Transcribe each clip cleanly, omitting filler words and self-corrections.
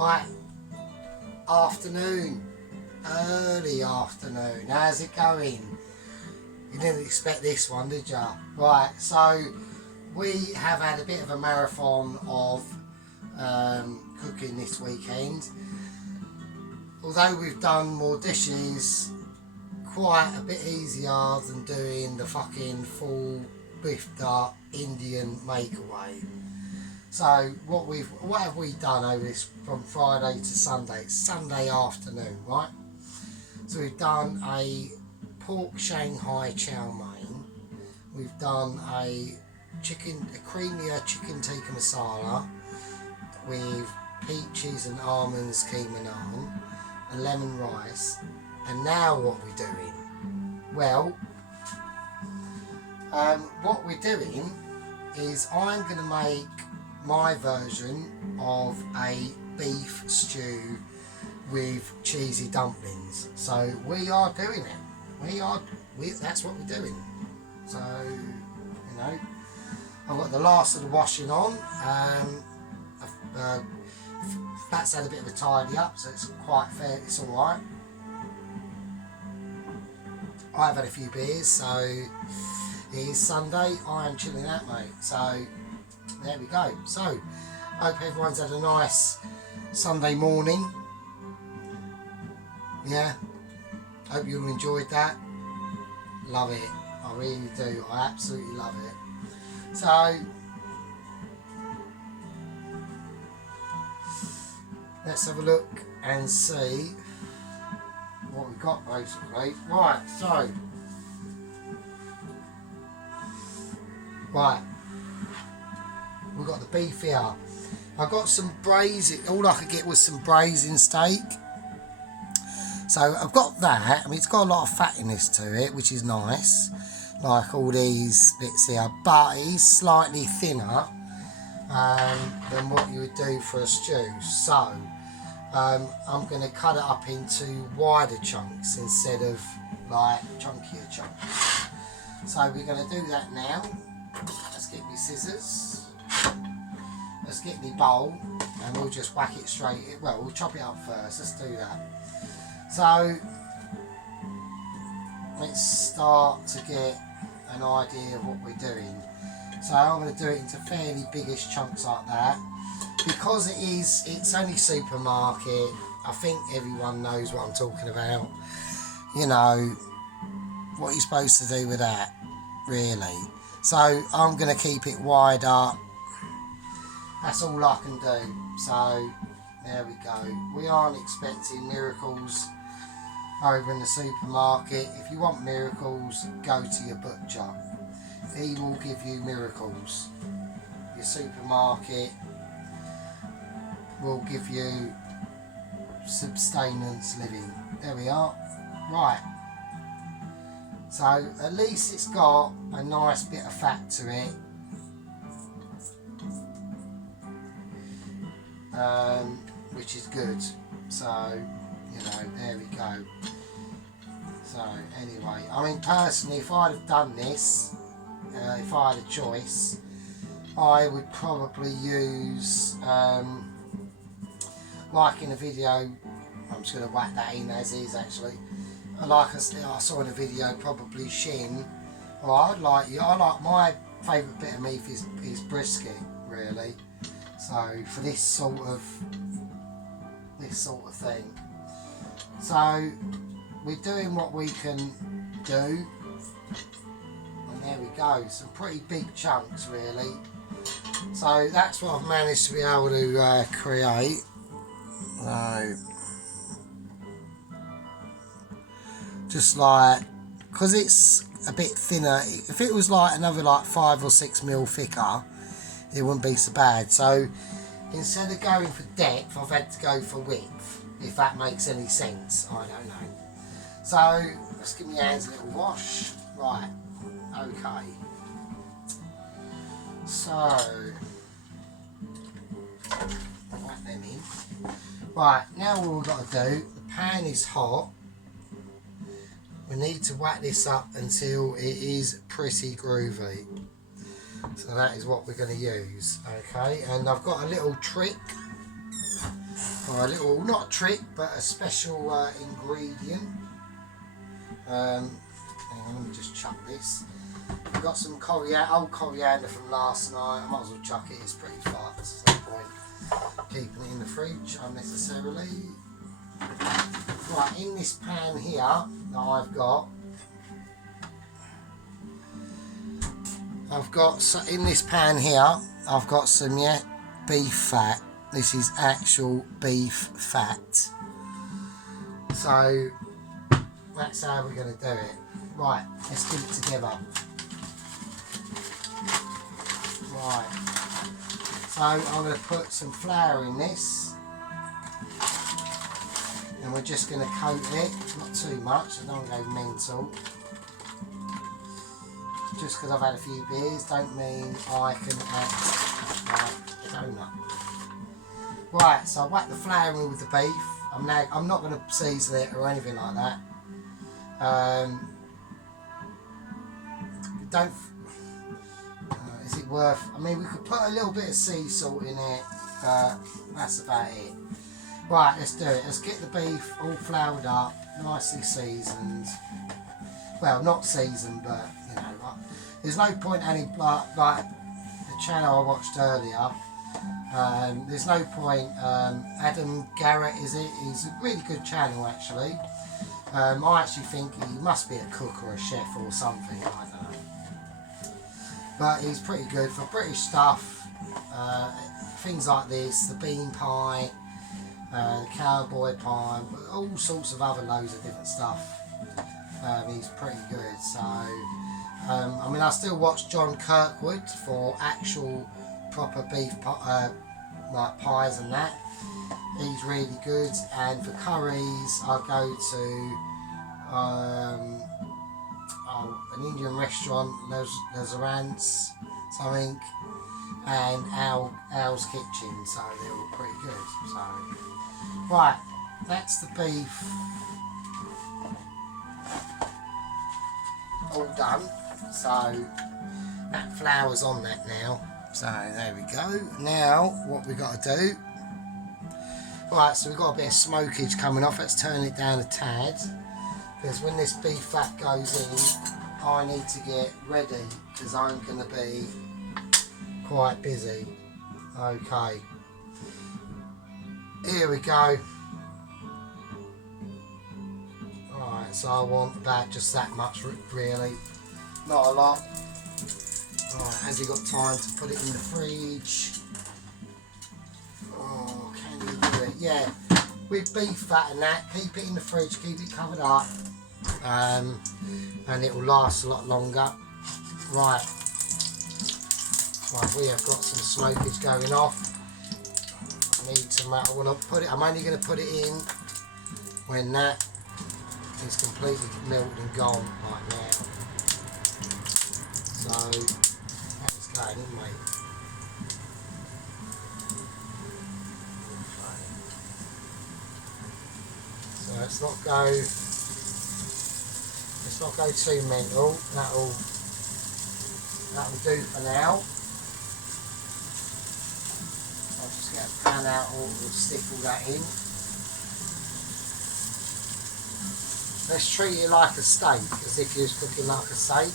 Right, afternoon, early afternoon, how's it going? You didn't expect this one, did you? Right, so we have had a bit of a marathon of cooking this weekend. Although we've done more dishes, quite a bit easier than doing the fucking full biffed up Indian makeaway. So what have we done over this from Friday to Sunday? It's Sunday afternoon, right? So we've done a pork Shanghai chow mein. We've done a creamier chicken tikka masala with peaches and almonds keema naan and lemon rice. And now what we're doing? Well, what we're doing is I'm going to make my version of a beef stew with cheesy dumplings. So we are doing it. That's what we're doing. So, you know, I've got the last of the washing on. That's had a bit of a tidy up, so it's quite fair. It's all right. I've had a few beers, so it is Sunday. I am chilling out, mate. So there we go. So hope everyone's had a nice Sunday morning. Yeah, hope you all enjoyed that. Love it, I really do. I absolutely love it. So let's have a look and see what we've got basically. Right, so we've got the beef here. I got some braising, all I could get was some braising steak. So I've got that. I mean, it's got a lot of fattiness to it, which is nice, like all these bits here, but it is slightly thinner than what you would do for a stew. So I'm going to cut it up into wider chunks instead of like chunkier chunks. So we're going to do that now. Let's get me scissors. Let's get me bowl and we'll just whack it straight. Well, we'll chop it up first. Let's do that. So let's start to get an idea of what we're doing. So I'm going to do it into fairly biggish chunks like that. Because it's only supermarket, I think everyone knows what I'm talking about. You know, what you're supposed to do with that, really. So I'm going to keep it wide up. That's all I can do. So there we go. We aren't expecting miracles over in the supermarket. If you want miracles, go to your butcher. He will give you miracles. Your supermarket will give you subsistence living. There we are. Right. So at least it's got a nice bit of fat to it. Which is good. So, you know, there we go. So anyway, I mean personally, if I'd have done this, if I had a choice, I would probably use like in a video, I'm just going to whack that in as is actually. Like I saw in a video, probably shin. Or I like my favourite bit of meat is brisket, really. So for this sort of thing. So we're doing what we can do, and there we go. Some pretty big chunks, really. So that's what I've managed to be able to create. So just like, because it's a bit thinner, if it was like another like 5 or 6 mil thicker, it wouldn't be so bad. So instead of going for depth, I've had to go for width, if that makes any sense. I don't know. So let's give my hands a little wash. Right, okay. So whack them in. Right, now what we've got to do, the pan is hot. We need to whack this up until it is pretty groovy. So that is what we're going to use, okay? And I've got a little trick or a little, not a trick, but a special ingredient. Hang on, let me just chuck this. I've got some old coriander from last night. I might as well chuck it, it's pretty far. There's no point keeping it in the fridge unnecessarily. Right, in this pan here that I've got in this pan here, I've got some beef fat. This is actual beef fat. So that's how we're going to do it. Right, let's get it together. Right, so I'm going to put some flour in this, and we're just going to coat it, not too much, I don't want to go mental. Just because I've had a few beers don't mean I can act like a donut. Right, so I whack the flour in with the beef. I'm not going to season it or anything like that. Is it worth? I mean, we could put a little bit of sea salt in it, but that's about it. Right, let's do it. Let's get the beef all floured up, nicely seasoned. Well, not seasoned, but you know, there's no point any like the channel I watched earlier. There's no point. Adam Garrett, is it? He's a really good channel actually. I actually think he must be a cook or a chef or something. I don't know. But he's pretty good for British stuff. Things like this, the bean pie, the cowboy pie, all sorts of other loads of different stuff. He's pretty good. So, I mean, I still watch John Kirkwood for actual proper beef like pies and that. He's really good. And for curries, I go to an Indian restaurant, there's Rants, something, and Al's Kitchen, so they're all pretty good. So, right, that's the beef all done. So that flour's on that now. So there we go. Now what we got to do? Right, so we've got a bit of smokage coming off. Let's turn it down a tad, because when this beef fat goes in, I need to get ready because I'm going to be quite busy. Okay, here we go. Alright, so I want about just that much really, not a lot. Alright, has he got time to put it in the fridge? Oh, can you do it? Yeah, with beef fat and that, keep it in the fridge, keep it covered up. And it will last a lot longer. Right, we have got some smokage going off. I need to, I want to put it. I'm only going to put it in when that is completely melted and gone right now. So that's going in, mate. So let's not go too mental. That'll do for now. I'll just get a pan out or we'll stick all that in. Let's treat it like a steak, as if you was cooking like a steak.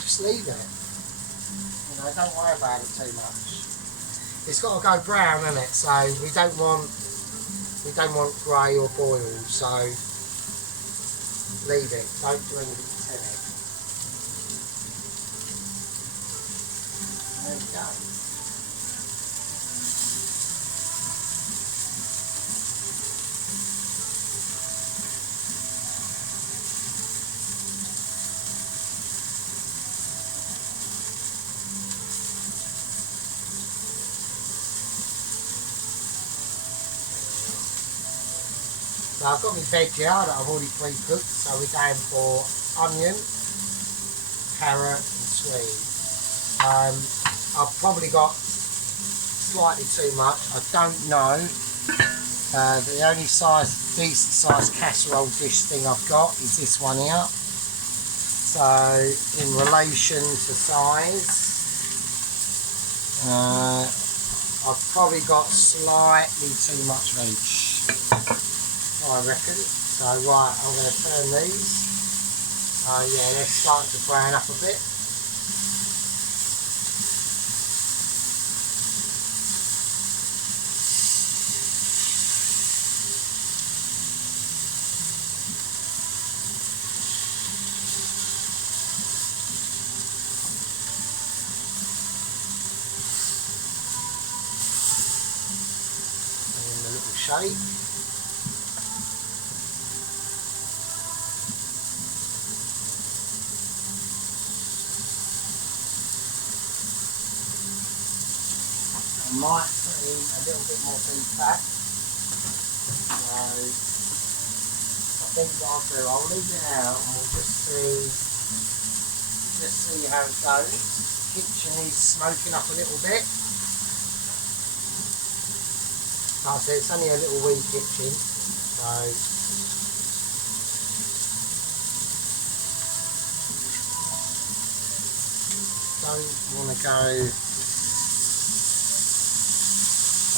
Just leave it. You know, don't worry about it too much. It's got to go brown, isn't it? So we don't want grey or boiled. So leave it. Don't do anything to it. There we go. So I've got my veg here that I've already pre-cooked, so we're going for onion, carrot and sweet. I've probably got slightly too much, I don't know. The only decent sized casserole dish thing I've got is this one here. So in relation to size, I've probably got slightly too much veg, I reckon. So right, I'm going to turn these. Yeah, they're starting to brown up a bit. Shake. I might put in a little bit more beef fat. So I think what I'll do, I'll leave it out and we'll just see how it goes. The kitchen is smoking up a little bit. Like I said, it's only a little wee kitchen, so don't want to go.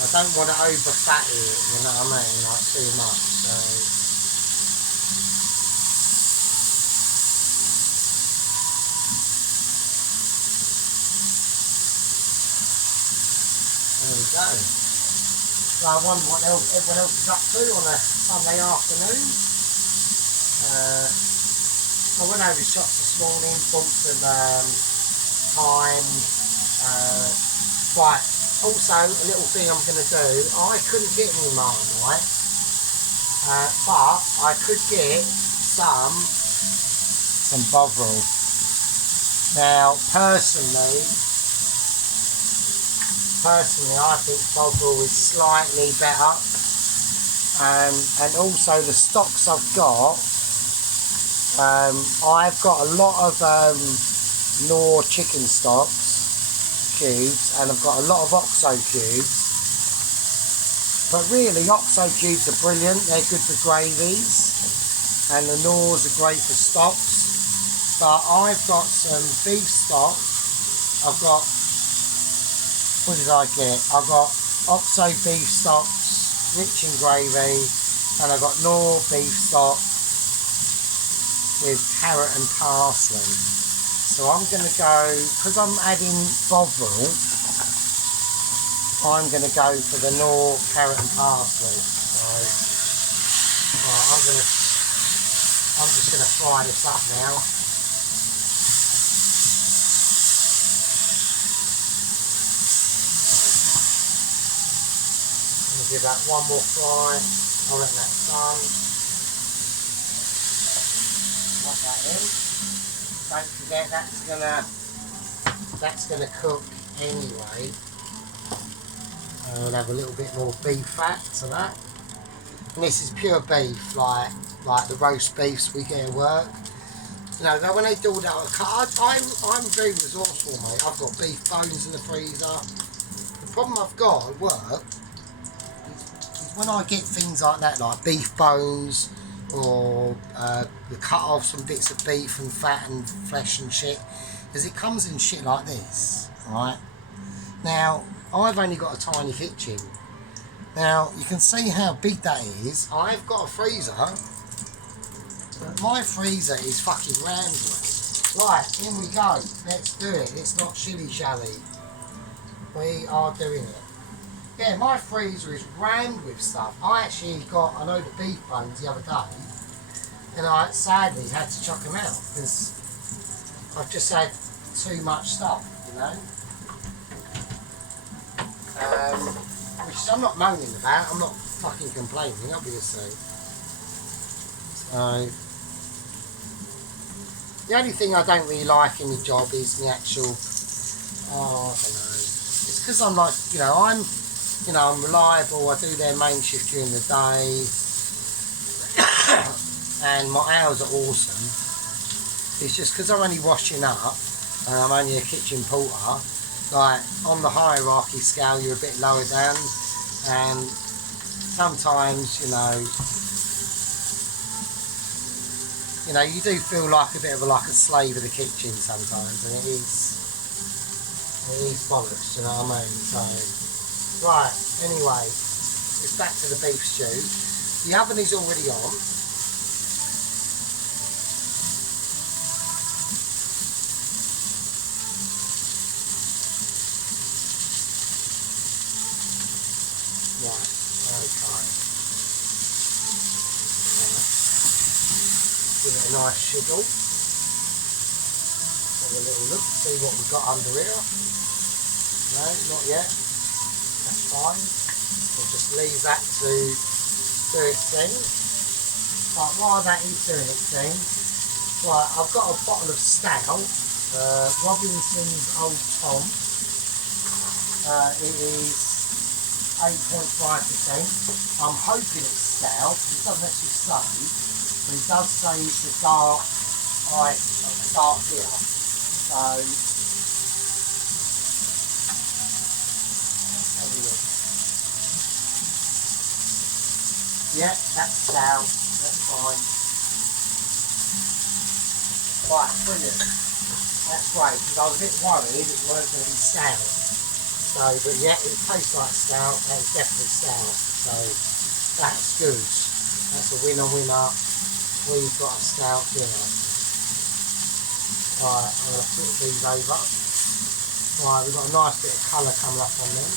I don't want to over fatty it, you know what I mean, like too much. So there we go. So I wonder what everyone else is up to on a Sunday afternoon. I went over to shops this morning, bought some thyme. Right, also a little thing I'm going to do, I couldn't get any Marmite, but I could get some Bovril. Now personally, I think Bovril is slightly better, and also the stocks I've got a lot of Knorr chicken stocks cubes, and I've got a lot of Oxo cubes, but really Oxo cubes are brilliant, they're good for gravies, and the Knorrs are great for stocks, but I've got some beef stock. I've got, what did I get? I've got Oxo beef stocks, rich in gravy, and I've got Knorr beef stock with carrot and parsley. So I'm going to go, because I'm adding Bovril, I'm going to go for the Knorr carrot and parsley. So, right, I'm just going to fry this up now. Give that one more fry. I'll let that done. Put that in. Don't forget that's gonna cook anyway. I'll have a little bit more beef fat to that. And this is pure beef, like the roast beefs we get at work. You know, when they do all that, I'm very resourceful, mate. I've got beef bones in the freezer. The problem I've got at work, when I get things like that, like beef bones, or the cut off some bits of beef and fat and flesh and shit, is it comes in shit like this, right? Now, I've only got a tiny kitchen. Now, you can see how big that is. I've got a freezer, but my freezer is fucking rambling. Right, in we go. Let's do it. It's not shilly-shally. We are doing it. Yeah, my freezer is rammed with stuff. I actually got a load of beef bones the other day, and I sadly had to chuck them out because I've just had too much stuff, you know. Which I'm not moaning about. I'm not fucking complaining, obviously. So the only thing I don't really like in the job is the actual. Oh, I don't know. It's because I'm like, I'm reliable. I do their main shift during the day, and my hours are awesome. It's just because I'm only washing up, and I'm only a kitchen porter. Like, on the hierarchy scale, you're a bit lower down, and sometimes, you do feel like a bit of a slave of the kitchen sometimes, and it is bollocks, you know what I mean? So, Right, anyway, it's back to the beef stew. The oven is already on. Right, okay. Give it a nice shiggle. Have a little look, see what we've got under here. No, not yet. That's fine. We'll just leave that to do its thing. Right, while that is doing its thing, right, I've got a bottle of stout, Robinson's Old Tom. It is 8.5%. I'm hoping it's stout, because it doesn't actually say, but it does say it's a dark beer. So, let's have a look. Yeah, that's stout. That's fine. Right, brilliant. That's great, because I was a bit worried it weren't going to be stout. So, but yeah, it tastes like stout. That's definitely stout. So, that's good. That's a winner. We've got a stout dinner. Right, I'm going to flip these over. Right, we've got a nice bit of colour coming up on them.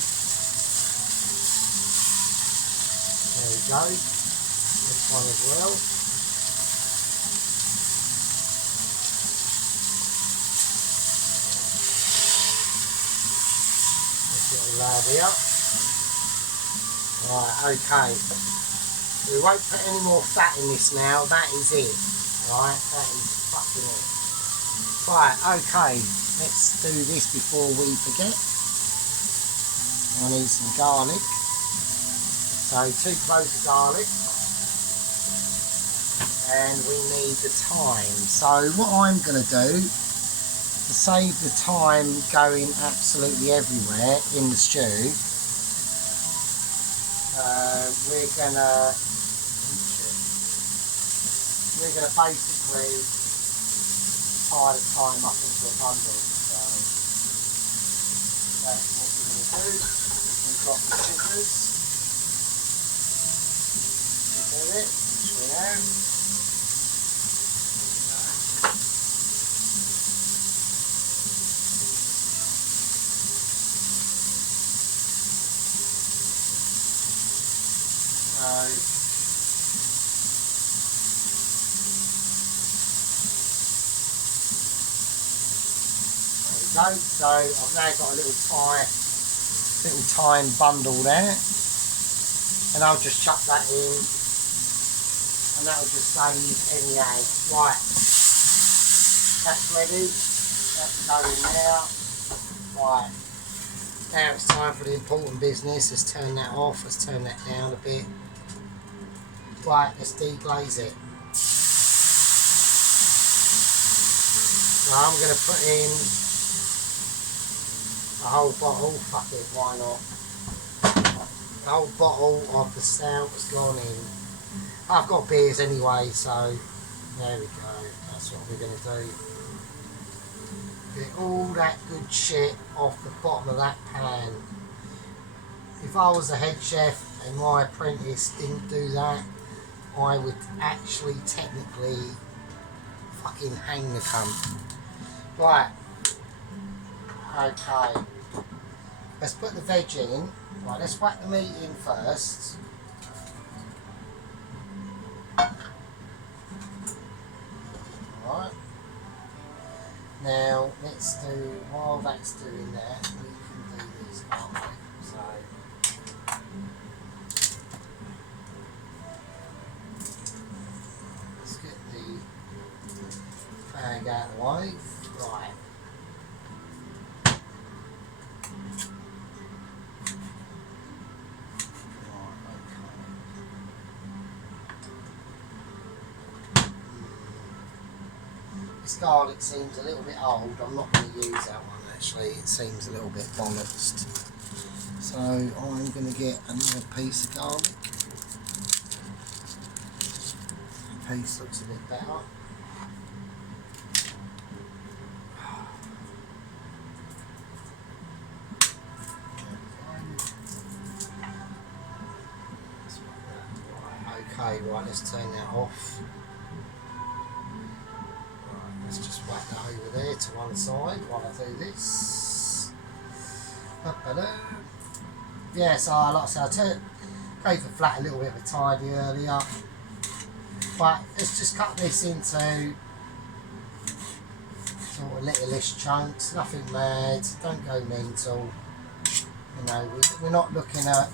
There we go. This one as well. This little lad here. Right, okay. We won't put any more fat in this now. That is it. Right, that is fucking it. Right, okay. Let's do this before we forget. I need some garlic. So 2 cloves of garlic. And we need the thyme. So what I'm going to do, to save the thyme going absolutely everywhere in the stew, we're gonna basically tie the thyme up into a bundle. So that's what we're going to do. We've got the scissors to do it, which we have. So I've now got a little thyme bundle there, and I'll just chuck that in, and that'll just save any ag. Right, that's ready. That'll go in there. Right, now it's time for the important business. Let's turn that off. Let's turn that down a bit. Right, let's deglaze it. So I'm going to put in a whole bottle, fuck it, why not? The whole bottle of the stout has gone in. I've got beers anyway, so there we go. That's what we're going to do. Get all that good shit off the bottom of that pan. If I was a head chef and my apprentice didn't do that, I would actually technically fucking hang the cunt. Right. Okay. Let's put the veg in. Right, let's whack the meat in first. Right. Now, let's do, while that's doing that, we can do this, can't we? So, let's get the fag out of the way. Right. This garlic seems a little bit old. I'm not going to use that one actually. It seems a little bit bollocksed. So I'm going to get another piece of garlic. That piece looks a bit better. Okay, right, let's turn that off. Right, let's just whack that over there to one side while I do this. Yeah, so like I said, I gave the flat a little bit of a tidy earlier. But let's just cut this into sort of little-ish chunks, nothing mad, don't go mental. You know, we're not looking at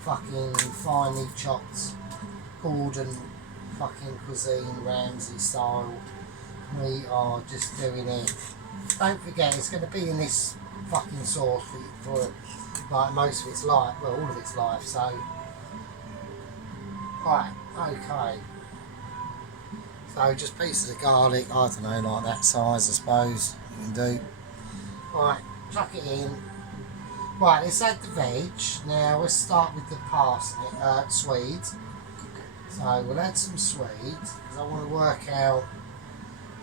fucking finely chopped Gordon fucking cuisine Ramsay style. We are just doing it. Don't forget, it's going to be in this fucking sauce for like most of its life, well, all of its life. So, right, okay. So just pieces of garlic, I don't know, like that size, I suppose you can do. Right, chuck it in. Right, let's add the veg. Now let's start with the parsnip, swede. So we'll add some swede because I want to work out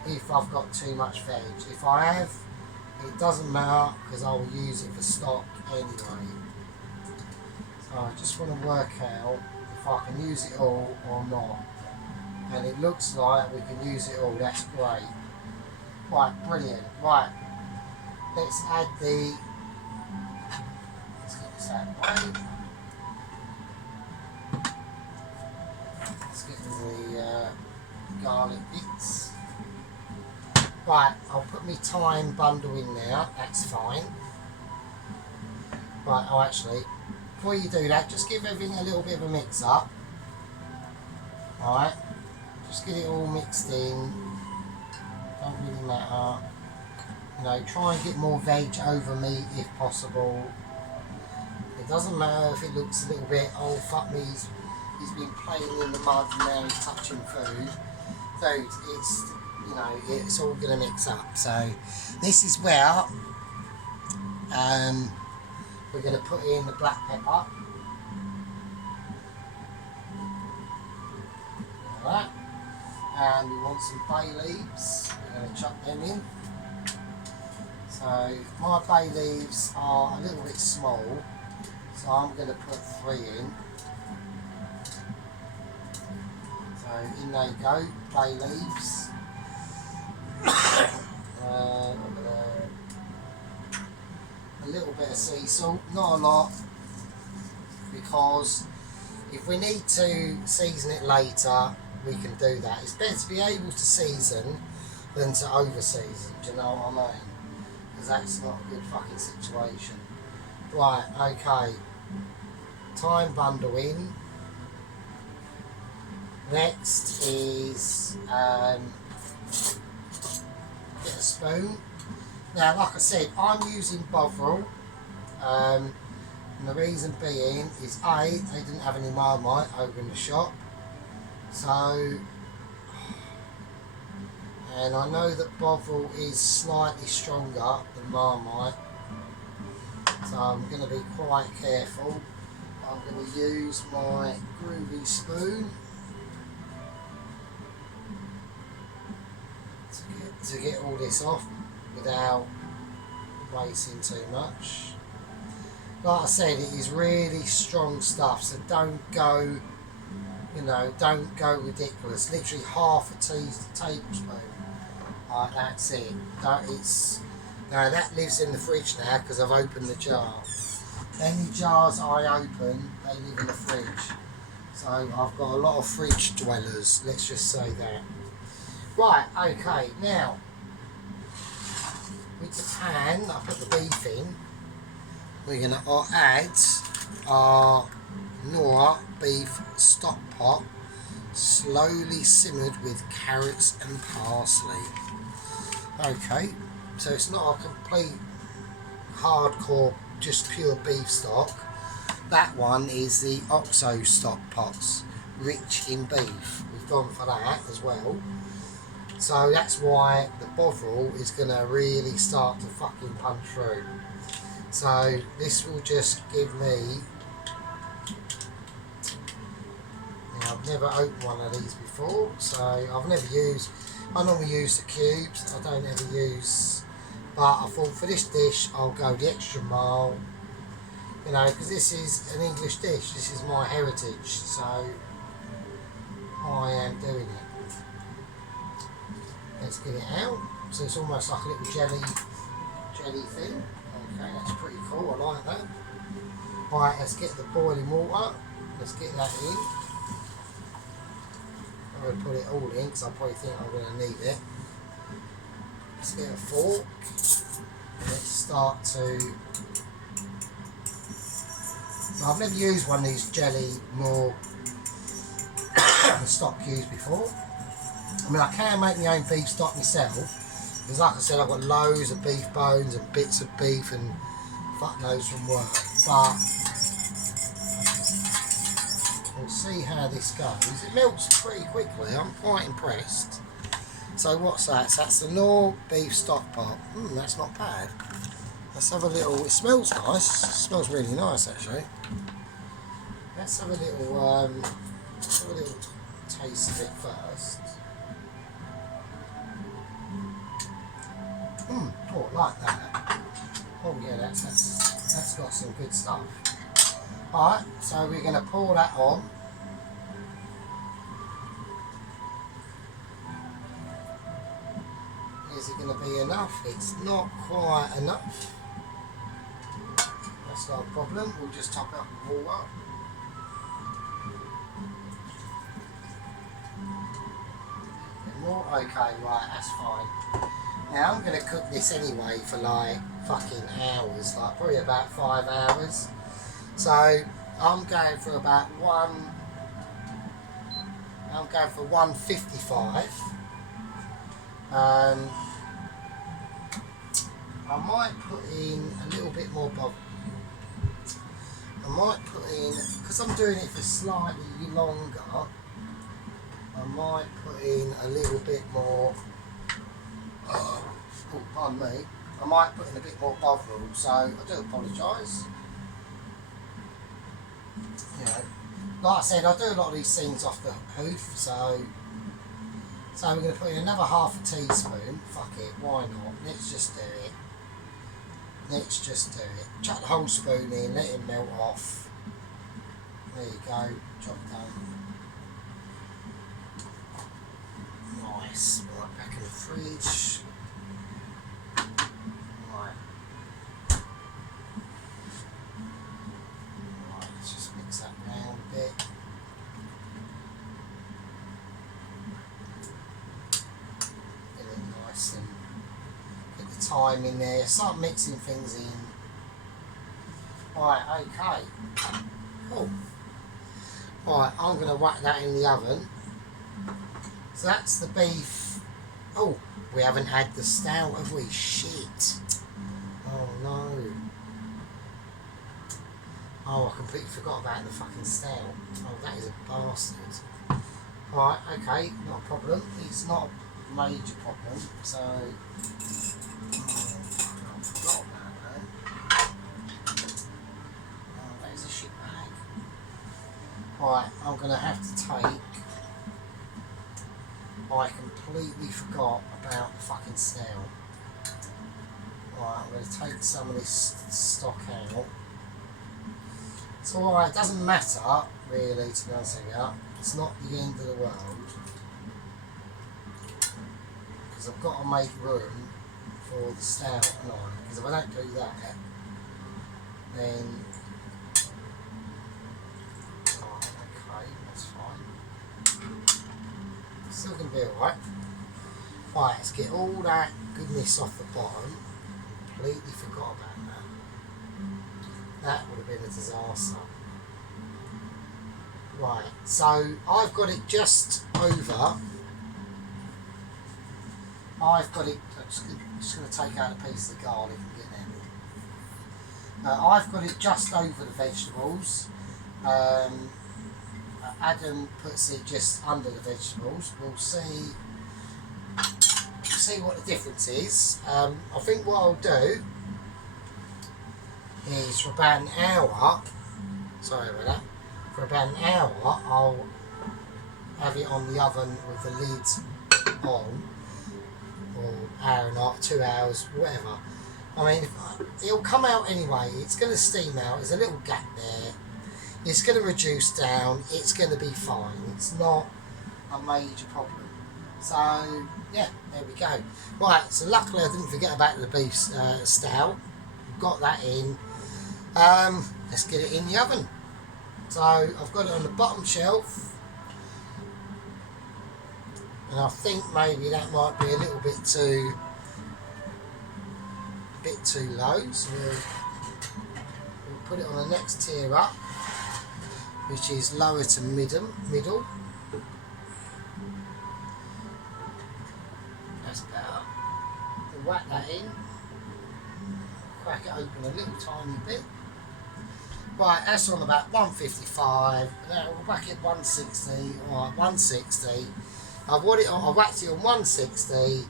if I've got too much veg. If I have, it doesn't matter because I will use it for stock anyway. So I just want to work out if I can use it all or not. And it looks like we can use it all, that's great. Right, brilliant. Right, let's add the, let's get this out of the way. Let's get the garlic bits. Right, I'll put my thyme bundle in there, that's fine. Right, oh actually, before you do that, just give everything a little bit of a mix up. Alright. Just get it all mixed in, don't really matter. You know, try and get more veg over meat if possible. It doesn't matter if it looks a little bit, oh fuck me, he's been playing in the mud and now he's touching food. So it's, you know, it's all going to mix up. So this is where we're going to put in the black pepper. Like that. And we want some bay leaves, we're going to chuck them in. So my bay leaves are a little bit small, so I'm going to put 3 in. So in they go, bay leaves. A little bit of sea salt, not a lot, because if we need to season it later, we can do that. It's better to be able to season than to over season, do you know what I mean? Because that's not a good fucking situation. Right, okay. Thyme bundle in. Next is get a spoon. Now, like I said, I'm using Bovril. And the reason being is A, they didn't have any Marmite over in the shop. So, and I know that Bovril is slightly stronger than Marmite, so I'm going to be quite careful. I'm going to use my groovy spoon to get all this off without wasting too much. Like I said, it is really strong stuff, so don't go, you know, don't go ridiculous. Literally half a tablespoon. Right, that's it. Now that lives in the fridge now because I've opened the jar. Any jars I open, they live in the fridge. So I've got a lot of fridge dwellers, let's just say that. Right, okay, now with the pan I put the beef in, we're going to add our Nora beef stock pot, slowly simmered with carrots and parsley. Okay, so it's not a complete hardcore just pure beef stock. That one is the OXO stock pots, rich in beef. We've gone for that as well. So that's why the Bovril is going to really start to fucking punch through. So this will just give me, I've never opened one of these before, so I normally use the cubes, I don't ever use, but I thought for this dish I'll go the extra mile, you know, because this is an English dish, this is my heritage, so I am doing it. Let's get it out. So it's almost like a little jelly thing. Okay, that's pretty cool. I like that. Right, let's get the boiling water. Let's get that in. I'm going to put it all in because I probably think I'm going to need it. Let's get a fork. Let's start to... So I've never used one of these jelly more stock cubes before. I mean, I can make my own beef stock myself, because like I said, I've got loads of beef bones and bits of beef and fuck knows from work, but we'll see how this goes. It melts pretty quickly, I'm quite impressed. So what's that? So that's the Knorr beef stock pot. That's not bad. Let's have a little, it smells nice, it smells really nice actually. Let's have a little taste of it first. Oh, I like that. Oh yeah, that's got some good stuff. Alright, so we're going to pour that on. Is it going to be enough? It's not quite enough. That's not a problem, we'll just top it up with water. More? Okay, right, that's fine. Now I'm going to cook this anyway for like fucking hours, like probably about 5 hours. So I'm going for about 155. I might put in a little bit more I might put in, because I'm doing it for slightly longer, I might put in a little bit more, oh pardon me, I might put in a bit more bovril, so I do apologise. You know, like I said, I do a lot of these things off the hoof, so we're going to put in another half a teaspoon. Fuck it, why not? Let's just do it. Let's just do it. Chuck the whole spoon in, let it melt off. There you go, job done. Nice. Right, back in the fridge. Right. Right, let's just mix that round a bit. Get it nice and get the thyme in there. Start mixing things in. Right, okay. Cool. Right, I'm going to whack that in the oven. So that's the beef. Oh, we haven't had the stout, have we? Shit. Oh no. Oh, I completely forgot about the fucking stout. Oh, that is a bastard. Right, okay, not a problem. It's not a major problem, so... Oh, I forgot about that. Oh, that is a shit bag. Right, I'm going to have to take... I completely forgot about the fucking stout. Right, I'm going to take some of this stock out. It's alright, it doesn't matter really, to be honest with you. It's not the end of the world. Because I've got to make room for the stout, because if I don't do that, then... Right, okay, that's fine. Still going to be alright. Right, let's get all that goodness off the bottom. Completely forgot about that. That would have been a disaster. Right, so I've got it just over. I'm just going to take out a piece of the garlic and get that in. I've got it just over the vegetables. Adam puts it just under the vegetables. We'll see what the difference is. I think what I'll do is for about an hour, sorry about that, for about an hour I'll have it on the oven with the lid on, or hour and a half, 2 hours, whatever. I mean, it'll come out anyway, it's going to steam out, there's a little gap there. It's going to reduce down, it's going to be fine. It's not a major problem. So yeah, there we go. Right, so luckily I didn't forget about the beef stout. Got that in. Let's get it in the oven. So I've got it on the bottom shelf, and I think maybe that might be a little bit too low. So we'll put it on the next tier up, which is lower to middle. That's better. We'll whack that in, crack it open a little tiny bit. Right, that's on about 155. Now we'll whack it 160. Right, 160. I whacked it on 160.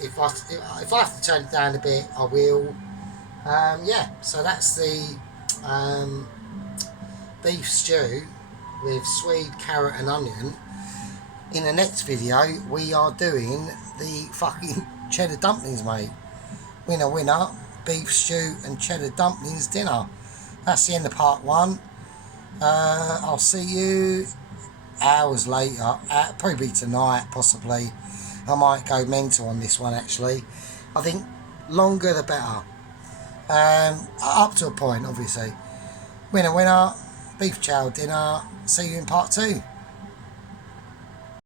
If I have to turn it down a bit, I will. Yeah, so that's the beef stew with swede, carrot and onion. In the next video, we are doing the fucking cheddar dumplings, mate. Winner, winner, beef stew and cheddar dumplings dinner. That's the end of part 1. I'll see you hours later, probably tonight, possibly. I might go mental on this one, actually. I think longer the better. Up to a point, obviously. Winner, winner, beef chow dinner. See you in part 2.